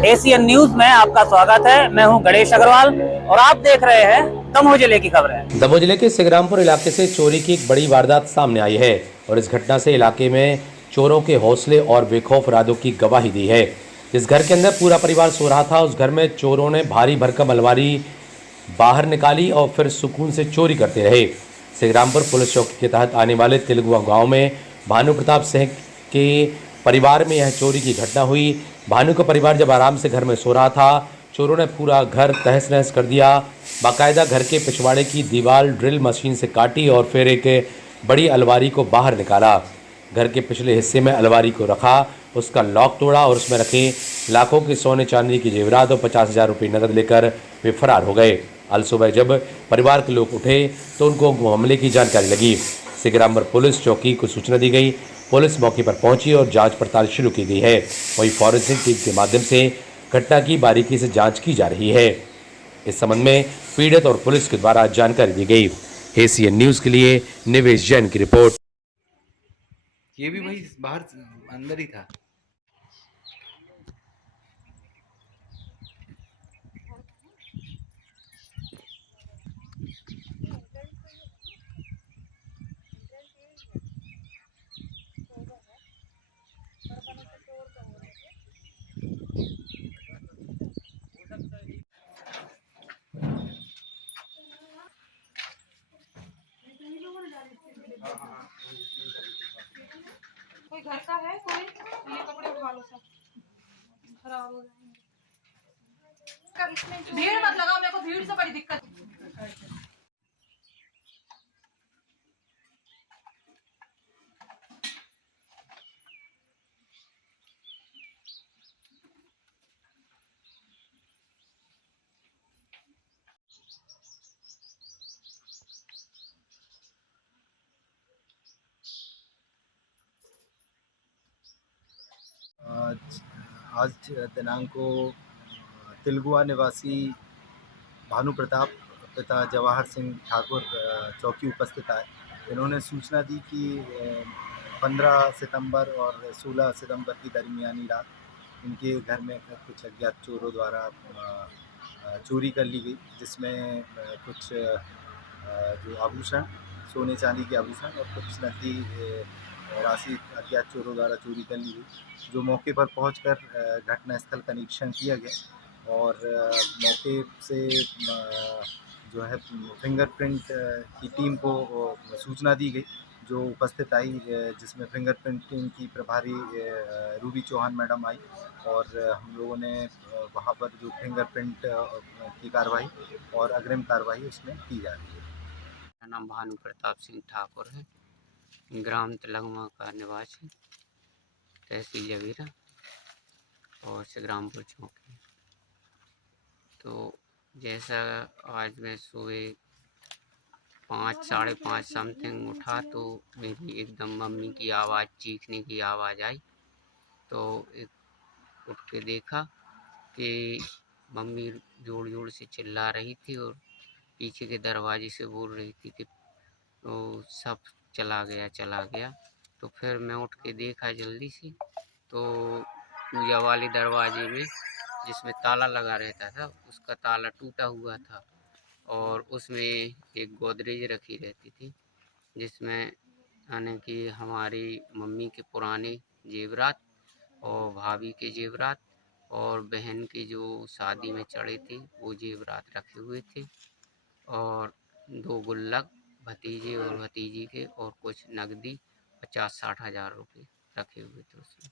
Asian news में आपका स्वागत है। मैं हूं गणेश अग्रवाल और आप देख रहे हैं दमोह जिले की खबरें। दमोह जिले के सिगरामपुर इलाके से चोरी की एक बड़ी वारदात सामने आई है और इस घटना से इलाके में चोरों के हौसले और बेखौफ इरादों की गवाही दी है। जिस घर के अंदर पूरा परिवार सो रहा था, उस घर में चोरों ने भारी भरकम अलमारी बाहर निकाली और फिर सुकून से चोरी करते रहे। सिगरामपुर पुलिस चौकी के तहत आने वाले तिलगुआ गांव में भानु प्रताप सिंह के परिवार में यह चोरी की घटना हुई। भानु का परिवार जब आराम से घर में सो रहा था, चोरों ने पूरा घर तहस नहस कर दिया। बाकायदा घर के पिछवाड़े की दीवार ड्रिल मशीन से काटी और फिर एक बड़ी अलमारी को बाहर निकाला। घर के पिछले हिस्से में अलमारी को रखा, उसका लॉक तोड़ा और उसमें रखे लाखों के सोने चांदी की जेवरात और 50,000 रुपये नकद लेकर वे फरार हो गए। अल सुबह जब परिवार के लोग उठे तो उनको हमले की जानकारी लगी। सिगरामपुर पुलिस चौकी को सूचना दी गई। पुलिस मौके पर पहुंची और जांच पड़ताल शुरू की गई है। वहीं फॉरेंसिक टीम के माध्यम से घटना की बारीकी से जांच की जा रही है। इस संबंध में पीड़ित और पुलिस के द्वारा जानकारी दी गई। एशियन न्यूज के लिए निवेश जैन की रिपोर्ट। ये भी भाई बाहर अंदर ही था। कोई घर का है कोई? ये कपड़े उठवा लो, सब खराब हो जाएंगे। भीड़ मत लगाओ, मेरे को भीड़ से बड़ी दिक्कत। आज दिनांक को तिलगुआ निवासी भानु प्रताप पिता जवाहर सिंह ठाकुर चौकी उपस्थित आए। इन्होंने सूचना दी कि 15 सितंबर और 16 सितंबर की दरमियानी रात इनके घर में कुछ अज्ञात चोरों द्वारा चोरी कर ली गई, जिसमें कुछ जो आभूषण, सोने चांदी के आभूषण और कुछ नकदी राशि अज्ञात चोरों द्वारा चोरी कर ली गई। जो मौके पर पहुंचकर घटनास्थल का निरीक्षण किया गया और मौके से जो है फिंगरप्रिंट की टीम को सूचना दी गई, जो उपस्थित आई, जिसमें फिंगरप्रिंट टीम की प्रभारी रूबी चौहान मैडम आई और हम लोगों ने वहां पर जो फिंगरप्रिंट की कार्रवाई और अग्रिम कार्रवाई उसमें की जा रही है। मेरा नाम भानु प्रताप सिंह ठाकुर है, ग्राम तिलगुआ का निवासी, तहसील जबीरा और सिगरामपुर चौकी। तो जैसा आज मैं सुबह 5 साढ़े 5 समथिंग उठा तो मेरी एकदम मम्मी की आवाज़, चीखने की आवाज़ आई। तो एक उठ के देखा कि मम्मी जोर जोर से चिल्ला रही थी और पीछे के दरवाजे से बोल रही थी कि तो सब चला गया चला गया। तो फिर मैं उठ के देखा जल्दी से, तो पूजा वाले दरवाजे में जिसमें ताला लगा रहता था, उसका ताला टूटा हुआ था और उसमें एक गोदरेज रखी रहती थी, जिसमें यानी कि हमारी मम्मी के पुराने जेवरात और भाभी के जेवरात और बहन की जो शादी में चढ़े थे वो जेवरात रखे हुए थे और 2 गुल्लक भतीजे और भतीजी के और कुछ नकदी 50-60 हज़ार रुपये रखे हुए थे उसमें।